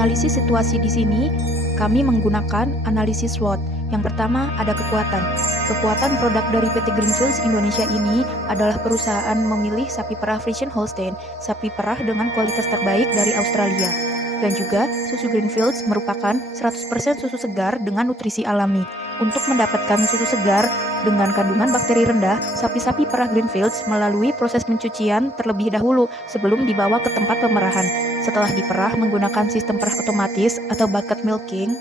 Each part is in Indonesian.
Analisis situasi di sini, kami menggunakan analisis SWOT. Yang pertama ada kekuatan. Kekuatan produk dari PT Greenfields Indonesia ini adalah perusahaan memilih sapi perah Friesian Holstein, sapi perah dengan kualitas terbaik dari Australia. Dan juga susu Greenfields merupakan 100% susu segar dengan nutrisi alami. Untuk mendapatkan susu segar dengan kandungan bakteri rendah, sapi-sapi perah Greenfields melalui proses pencucian terlebih dahulu sebelum dibawa ke tempat pemerahan. Setelah diperah menggunakan sistem perah otomatis atau bucket milking,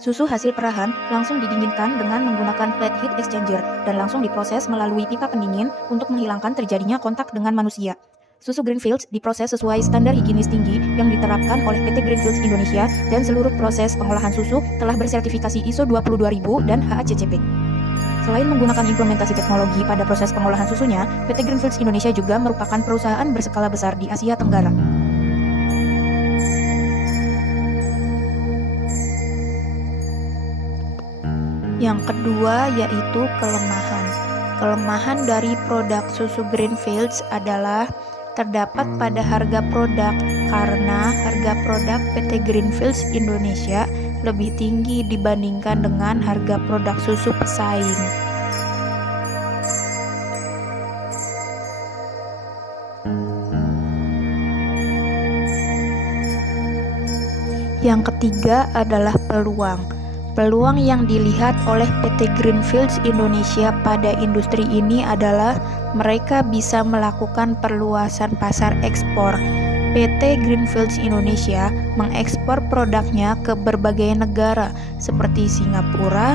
susu hasil perahan langsung didinginkan dengan menggunakan plate heat exchanger dan langsung diproses melalui pipa pendingin untuk menghilangkan terjadinya kontak dengan manusia. Susu Greenfields diproses sesuai standar higienis tinggi yang diterapkan oleh PT Greenfields Indonesia dan seluruh proses pengolahan susu telah bersertifikasi ISO 22000 dan HACCP. Selain menggunakan implementasi teknologi pada proses pengolahan susunya, PT Greenfields Indonesia juga merupakan perusahaan berskala besar di Asia Tenggara. Yang kedua yaitu kelemahan. Kelemahan dari produk susu Greenfields adalah terdapat pada harga produk karena harga produk PT Greenfields Indonesia lebih tinggi dibandingkan dengan harga produk susu pesaing. Yang ketiga adalah peluang. Peluang yang dilihat oleh PT Greenfields Indonesia pada industri ini adalah mereka bisa melakukan perluasan pasar ekspor. PT Greenfields Indonesia mengekspor produknya ke berbagai negara seperti Singapura,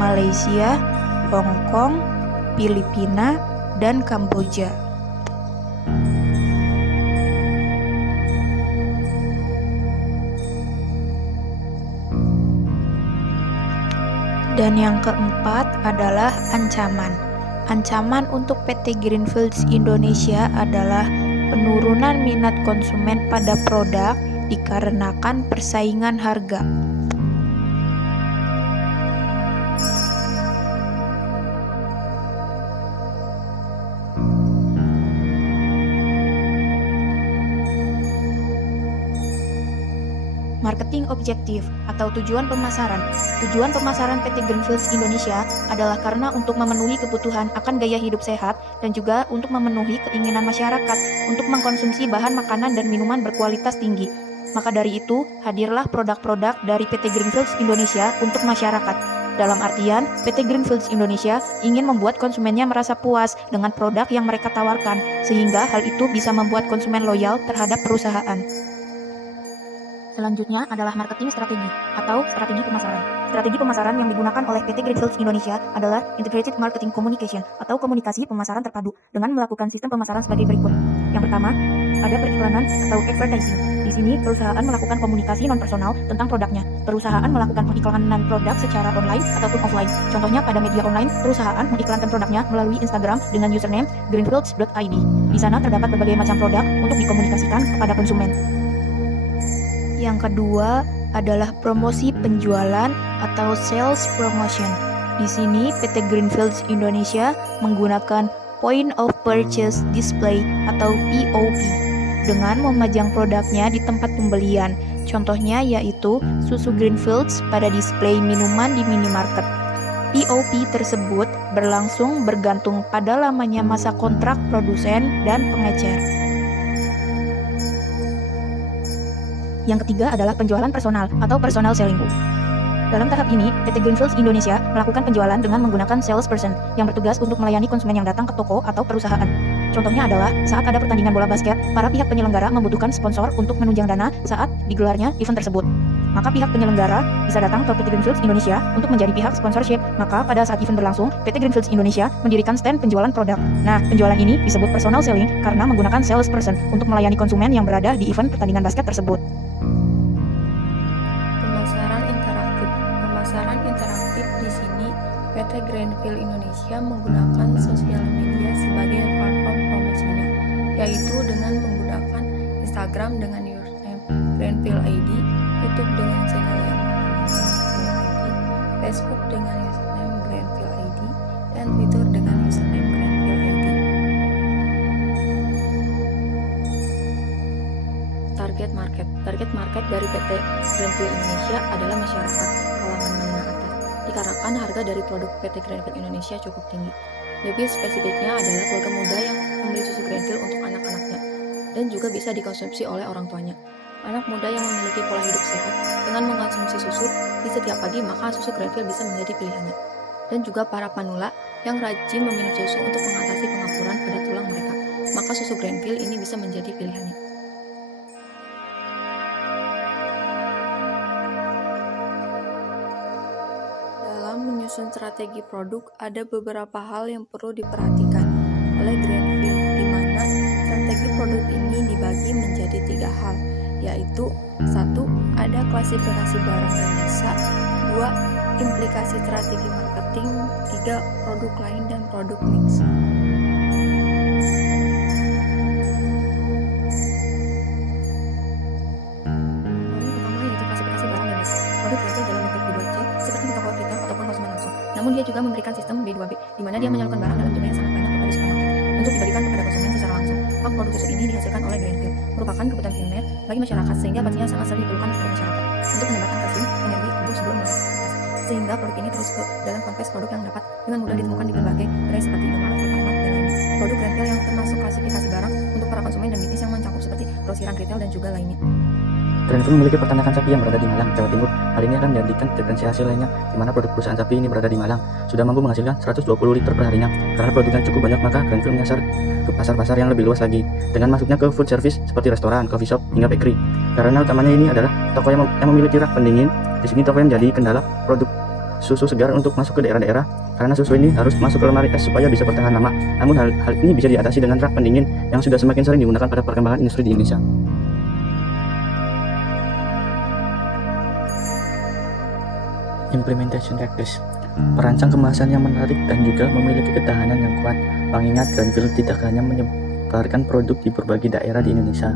Malaysia, Hong Kong, Filipina, dan Kamboja. Dan yang keempat adalah ancaman. Ancaman untuk PT Greenfields Indonesia adalah penurunan minat konsumen pada produk dikarenakan persaingan harga. Marketing objektif atau tujuan pemasaran. Tujuan pemasaran PT Greenfields Indonesia adalah karena untuk memenuhi kebutuhan akan gaya hidup sehat dan juga untuk memenuhi keinginan masyarakat untuk mengkonsumsi bahan makanan dan minuman berkualitas tinggi. Maka dari itu, hadirlah produk-produk dari PT Greenfields Indonesia untuk masyarakat. Dalam artian, PT Greenfields Indonesia ingin membuat konsumennya merasa puas dengan produk yang mereka tawarkan, sehingga hal itu bisa membuat konsumen loyal terhadap perusahaan. Selanjutnya adalah marketing strategi atau strategi pemasaran. Strategi pemasaran yang digunakan oleh PT Greenfields Indonesia adalah Integrated Marketing Communication atau komunikasi pemasaran terpadu dengan melakukan sistem pemasaran sebagai berikut. Yang pertama, ada periklanan atau advertising. Di sini, perusahaan melakukan komunikasi non-personal tentang produknya. Perusahaan melakukan pengiklanan produk secara online ataupun offline. Contohnya pada media online, perusahaan mengiklankan produknya melalui Instagram dengan username greenfields.id. Di sana terdapat berbagai macam produk untuk dikomunikasikan kepada konsumen. Yang kedua adalah promosi penjualan atau sales promotion. Di sini, PT Greenfields Indonesia menggunakan Point of Purchase Display atau POP dengan memajang produknya di tempat pembelian. Contohnya yaitu susu Greenfields pada display minuman di minimarket. POP tersebut berlangsung bergantung pada lamanya masa kontrak produsen dan pengecer. Yang ketiga adalah penjualan personal atau personal selling. Dalam tahap ini, PT Greenfields Indonesia melakukan penjualan dengan menggunakan salesperson yang bertugas untuk melayani konsumen yang datang ke toko atau perusahaan. Contohnya adalah saat ada pertandingan bola basket, para pihak penyelenggara membutuhkan sponsor untuk menunjang dana saat digelarnya event tersebut. Maka pihak penyelenggara bisa datang ke PT Greenfields Indonesia untuk menjadi pihak sponsorship. Maka pada saat event berlangsung, PT Greenfields Indonesia mendirikan stand penjualan produk. Nah, penjualan ini disebut personal selling karena menggunakan salesperson untuk melayani konsumen yang berada di event pertandingan basket tersebut. Pemasaran interaktif di sini, PT Greenfields Indonesia menggunakan sosial media sebagai platform promosinya, yaitu dengan menggunakan Instagram dengan username Greenfields ID, YouTube dengan channel yang ID, Facebook dengan username Greenfields ID, dan Twitter dengan username Greenfields ID. Target market dari PT Greenfields Indonesia adalah masyarakat kalangan menengah atas, dikarenakan harga dari produk PT Greenfields Indonesia cukup tinggi. Lebih spesifiknya adalah keluarga muda yang membeli susu Greenfields untuk anak-anaknya, dan juga bisa dikonsumsi oleh orang tuanya. Anak muda yang memiliki pola hidup sehat dengan mengkonsumsi susu di setiap pagi, maka susu Greenfields bisa menjadi pilihannya. Dan juga para panula yang rajin meminum susu untuk mengatasi pengapuran pada tulang mereka, maka susu Greenfields ini bisa menjadi pilihannya. Menyusun strategi produk, ada beberapa hal yang perlu diperhatikan oleh Greenfields, di mana strategi produk ini dibagi menjadi 3 hal, yaitu 1. Ada klasifikasi barang dan jasa, 2. Implikasi strategi marketing, 3. Produk lain dan produk mix. Namun dia juga memberikan sistem B2B, di mana dia menyalurkan barang dalam jumlah yang sangat banyak kepada supermarket untuk dibagikan kepada konsumen secara langsung. Maka produk susu ini dihasilkan oleh Greenfields merupakan kebutuhan primer bagi masyarakat, sehingga pastinya sangat sering diperlukan oleh masyarakat untuk menambahkan kalsium energi tubuh sebelum beraktivitas. Sehingga produk ini terus ke dalam kontes produk yang dapat dengan mudah ditemukan di berbagai gerai seperti Indomaret, Alfamart, dan lainnya. Produk Greenfields yang termasuk klasifikasi barang untuk para konsumen dan bisnis yang mencakup seperti grosiran, retail, dan juga lainnya. Greenfields memiliki peternakan sapi yang berada di Malang, Jawa Timur. Hal ini akan menjadikan diferensiasi lainnya, di mana produk perusahaan sapi ini berada di Malang sudah mampu menghasilkan 120 liter per harinya. Karena produk yang cukup banyak, maka Greenfields menyasar ke pasar-pasar yang lebih luas lagi, dengan masuknya ke food service seperti restoran, coffee shop, hingga bakery. Karena utamanya ini adalah toko yang memiliki rak pendingin. Di sini toko yang menjadi kendala produk susu segar untuk masuk ke daerah-daerah, karena susu ini harus masuk ke lemari es supaya bisa bertahan lama. Namun hal ini bisa diatasi dengan rak pendingin yang sudah semakin sering digunakan pada perkembangan industri di Indonesia. Implementation practice, perancang kemasan yang menarik dan juga memiliki ketahanan yang kuat. Mengingat Greenfields tidak hanya menyebarkan produk di berbagai daerah di Indonesia,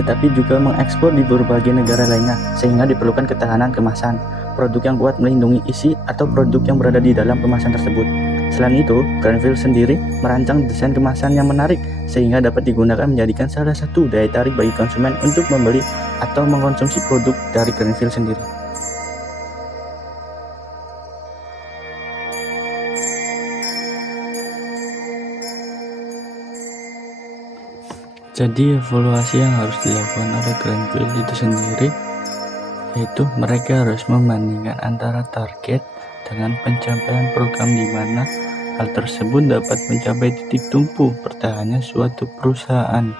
tetapi juga mengekspor di berbagai negara lainnya, sehingga diperlukan ketahanan kemasan, produk yang kuat melindungi isi atau produk yang berada di dalam kemasan tersebut. Selain itu, Greenfields sendiri merancang desain kemasan yang menarik sehingga dapat digunakan menjadikan salah satu daya tarik bagi konsumen untuk membeli atau mengkonsumsi produk dari Greenfields sendiri. Jadi evaluasi yang harus dilakukan oleh Greenfields itu sendiri, yaitu mereka harus membandingkan antara target dengan pencapaian program, di mana hal tersebut dapat mencapai titik tumpu bertahannya suatu perusahaan.